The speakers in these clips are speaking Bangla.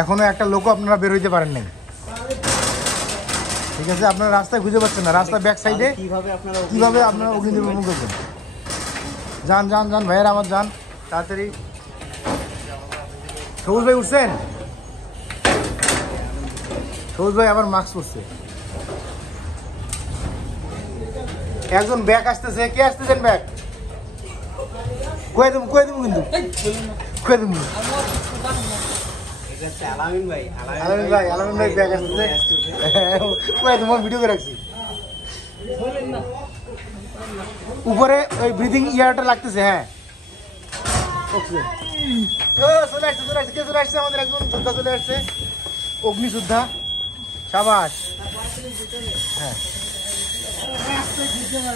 এখনো একটা লোকও আপনারা বের হইতে পারেন নাই। ঠিক আছে, আপনারা রাস্তায় খুঁজে পাচ্ছেন না, রাস্তার ব্যাক সাইডে কিভাবে আপনারা অগ্নি নির্বাপন করবেন। যান যান যান ভাইয়েরা আমার, যান তাড়াতাড়ি। সবুজ ভাই উঠছেন? সবুজ ভাই আবার মাস্ক পরছে। একজন ব্যাগ আসতেছে, কে আসতেছেন ব্যাগ? কয়ে দেবো কিন্তু কয়ে দেবো। আলামিন ভাই ব্যাগ আসতেছে, কয়ে দেবো, ভিডিও করে রাখছি। উপরে ওই ব্রিদিং ইয়ারটা লাগতেছে। হ্যাঁ চলে আসছে কে চলে আসছে? আমাদের একজন যোদ্ধা চলে আসছে, অগ্নি যোদ্ধা। সাবাস। হ্যাঁ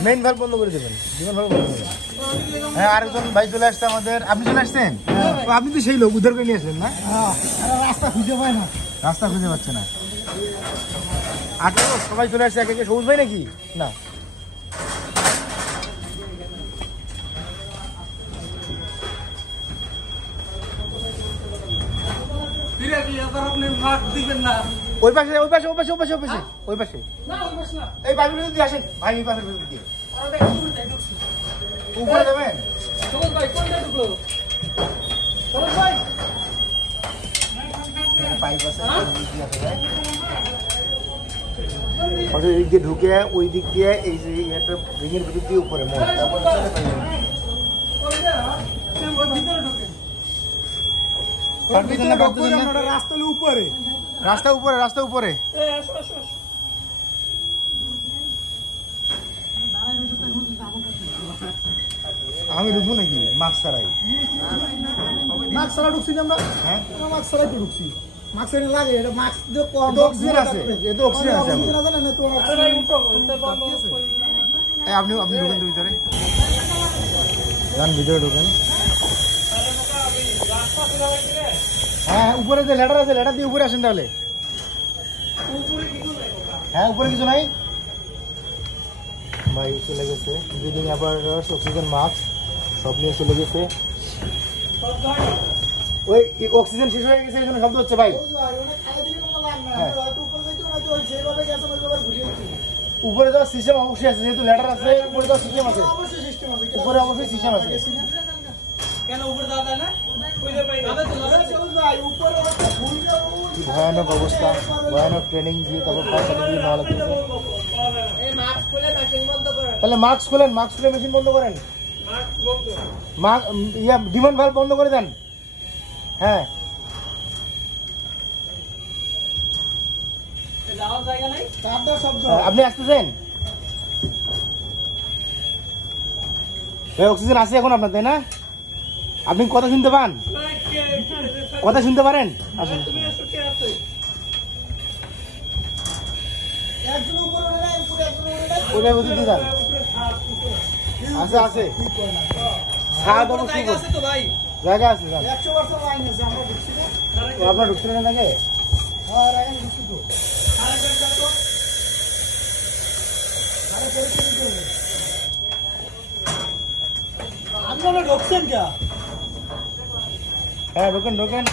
মেইন ভাল্ব বন্ধ করে দেবেন, বিমান ভাল্ব বন্ধ করে দেবেন। হ্যাঁ আরেকজন ভাই চলে আসছে আমাদের। আপনি চলে আসছেন? আপনি তো সেই লোক উদ্ধার করে নিয়ে আসলেন না? রাস্তা খুঁজে পায় না, রাস্তা খুঁজে পাচ্ছে না। আটলো সবাই চলে আসছে একে একে। সবুজ ভাই নাকি? না ওই পাশে ওই পাশে ওই পাশে ওই পাশে ওই পাশে ওই পাশে এই পাইপের ভিতর দিয়ে আসেন ভাই, এই পাইপের ভিতর দিয়ে উপরে যাবেন। পাইপ আছে ওই দিক দিয়ে ঢুকে, ওই দিক দিয়ে এই যে একটা রিংয়ের ভিতর দিয়ে উপরে রাস্তা উপরে রাস্তা উপরে। আমি ঢুকবো নাকি মাস্ক ছাড়াই? মাস্ক ছাড়া ঢুকছি না আমরা। হ্যাঁ মাস্ক ছাড়াই তো ঢুকছি। মাস্ক এনে লাগে, এটা মাস্ক দিয়ে কম অক্সিজেন আছে, এটা অক্সিজেন আছে। আপনি ঢুকেন তো ভিতরে, যান ভিতরে ঢুকেন। হ্যাঁ উপরে যে ল্যাডার আছে, ল্যাডার দিয়ে উপরে আসেন তাহলে। হ্যাঁ উপরে কিছু নাই ভাই, চলে গেছে ব্রিদিং অ্যাপারেটাস, অক্সিজেন মাস্ক সব নিয়ে চলে গেছে। ওই অক্সিজেন শেষ হয়ে গেছে, এই জন্য শব্দ হচ্ছে ভাই। উপরে যাওয়ার সিস্টেম অবশ্যই আছে, যেহেতু ল্যাডার আছে উপরে যাওয়ার সিস্টেম আছে, উপরে অবশ্যই সিস্টেম আছে। ভয়ানক অবস্থা, ভয়ানক ট্রেনিং দিয়ে তারপর নেওয়া লাগছে। তাহলে মাস্ক খোলেন, মাস্ক খুলে মেশিন বন্ধ করেন, ডিমান্ড ভাল্ব বন্ধ করে দেন। হ্যাঁ আপনি আসতেছেন? অক্সিজেন আছে এখন আপনার, তাই না? আপনি কথা শুনতে পান, কথা শুনতে পারেন? আসুন আছে আছে খাওয়া দাওয়া জায়গা আছে, আপনার ঢুকছিলেন নাকি? ঢুকছেন কে? হ্যাঁ ঢোকেন ঢোকেন।